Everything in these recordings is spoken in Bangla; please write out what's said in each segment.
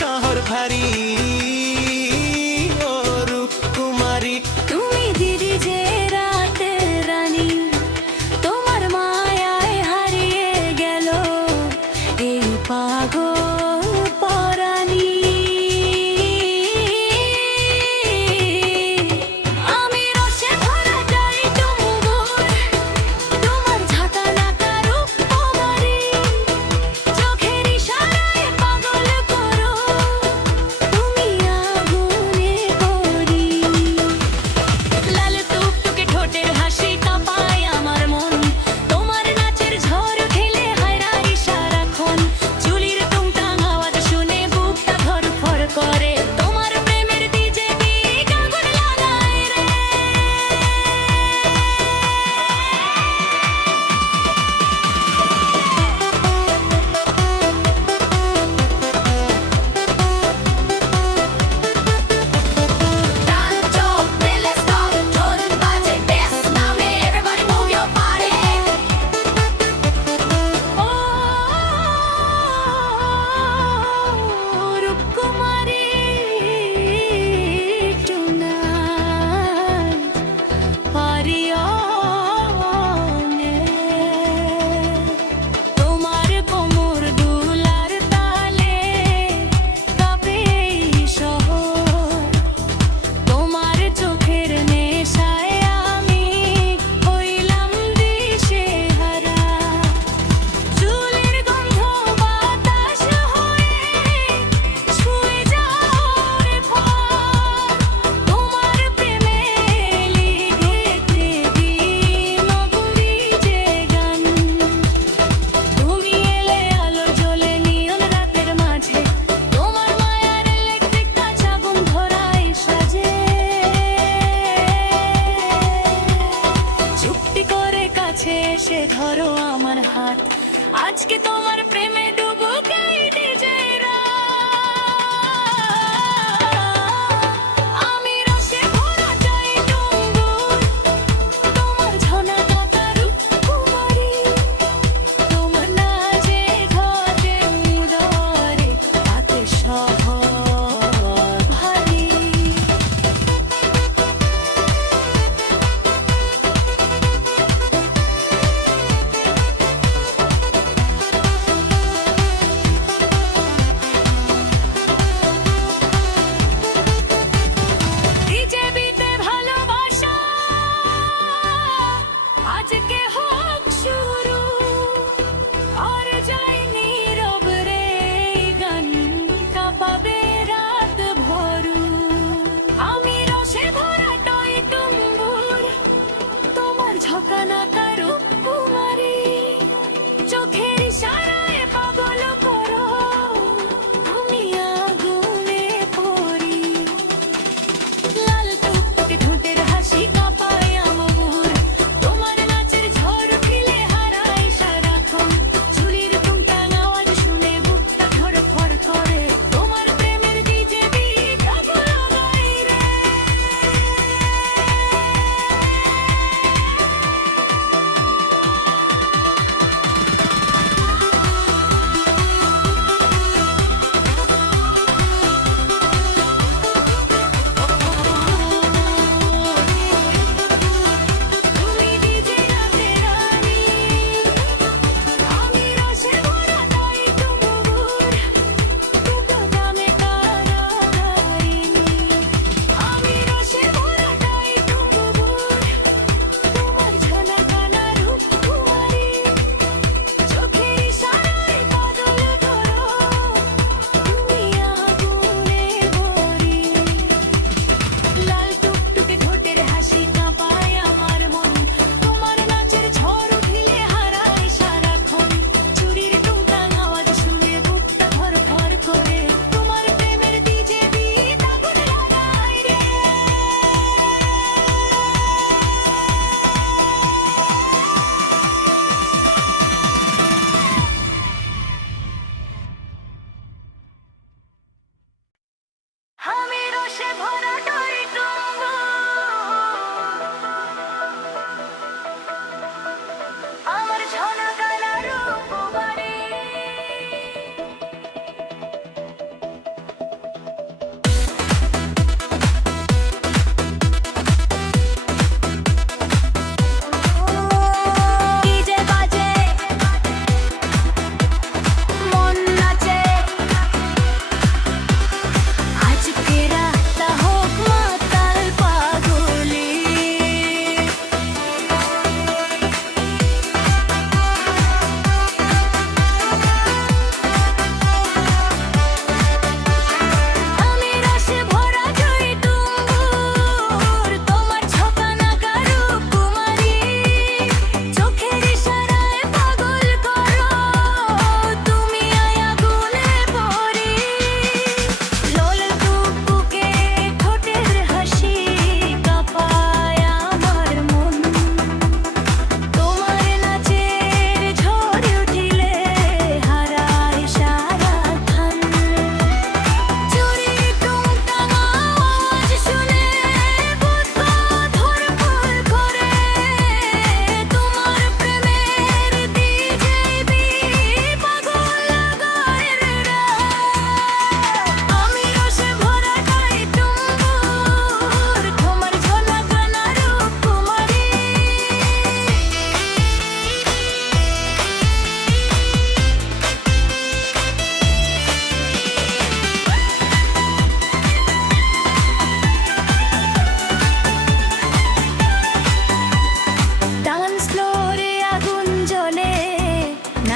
শহর ভারী ও রূপকুমারী। তুমি দিদি যে রাতের রানী, তোমার মায়ায় হারিয়ে গেল এই পাগল পরাণী। আমি রসে ভরা যাই ডুমুর, তোমার ঝাঁকানাকা রূপকুমারী। চোখের ইশারায় পাগল করো, তুমি আগুনে পড়ি। লাল টুকটুকে ঠোঁটের হাসি কাঁপায় আমার মন, তোমার নাচের ঝড় খেলে হায়রাই সারাক্ষণ। চুলির টুংটাং আওয়াজ শুনে বুকটা ধড়ফড় করে, তোমার প্রেমের ডিজে বিগ আগুন লাগায় রে। Tanto nelle stop, ঢোল বাজে বেস নামে, everybody move your body. O Roopkumari tonight, party on it. তোমার কোমর দুলার তালে কাঁপে এই শহর, তোমার চোখের নেশায় আমি হইলাম দিশেহারা। চুলের গন্ধ বাতাস হয়ে ছুঁয়ে যাও রে পর, তোমার প্রেমে লিখেছে দিন অগুরি যে গান। তুমি এলে আলো জ্বলে নিয়ন রাতের মাঝে, তোমার মায়ার ইলেকট্রিক কাঁচ আগুন ধরায় সাজে। চুপটি করে কাছে এসে ধরো আমার হাত, আজকে তোমার প্রেমে ডুবুকে ডিজেরা। আমি রসে ভরা যাই ডুমুর, তোমার ঝনকাকা রূপকুমারী। তোমার নাচে ঘটে উদরে তাতে শহর ভারী।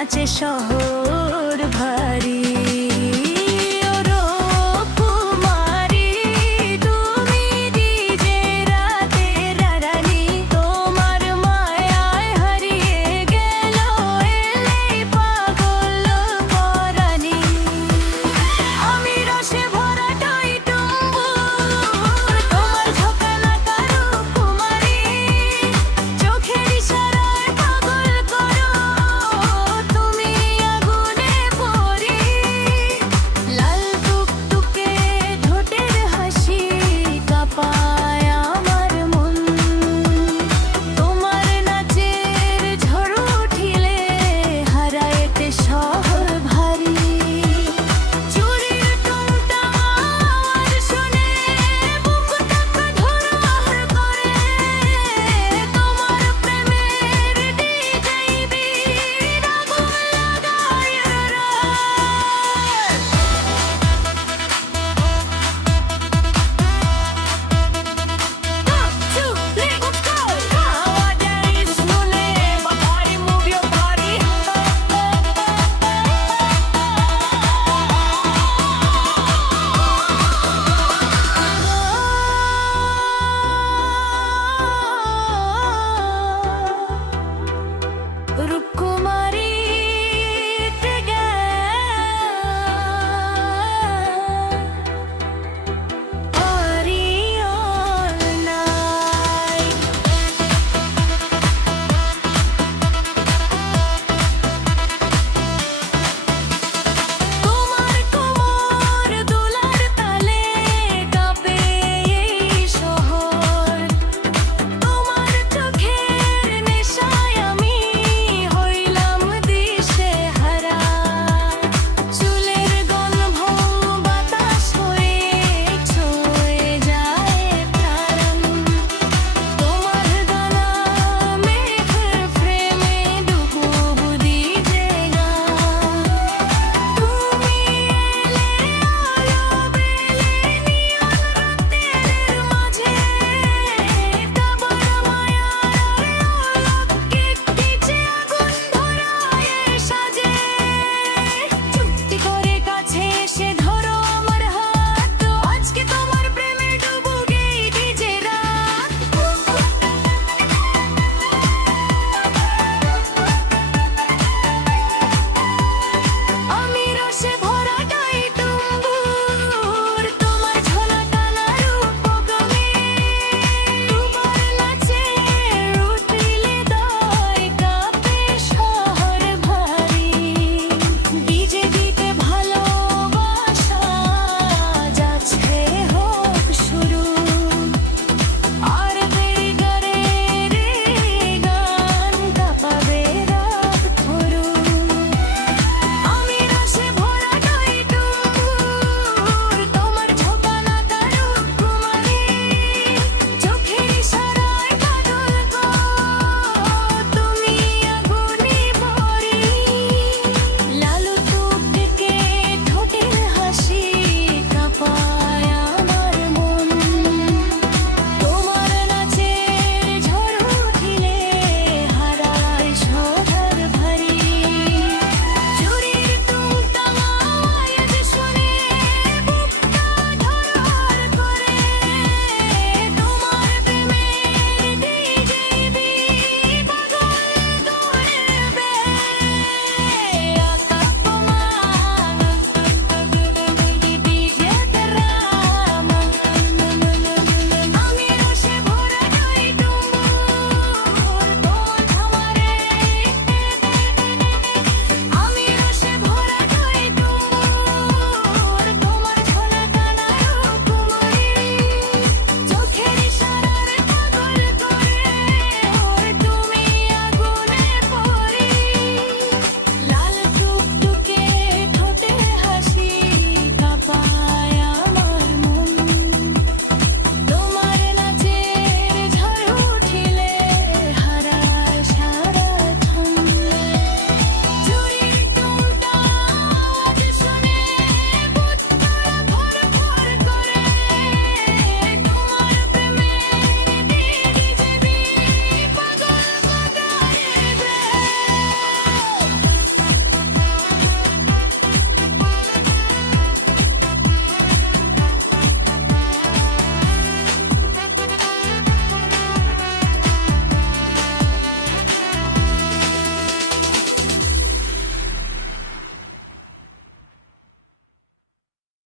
নাচে শহর ভারী।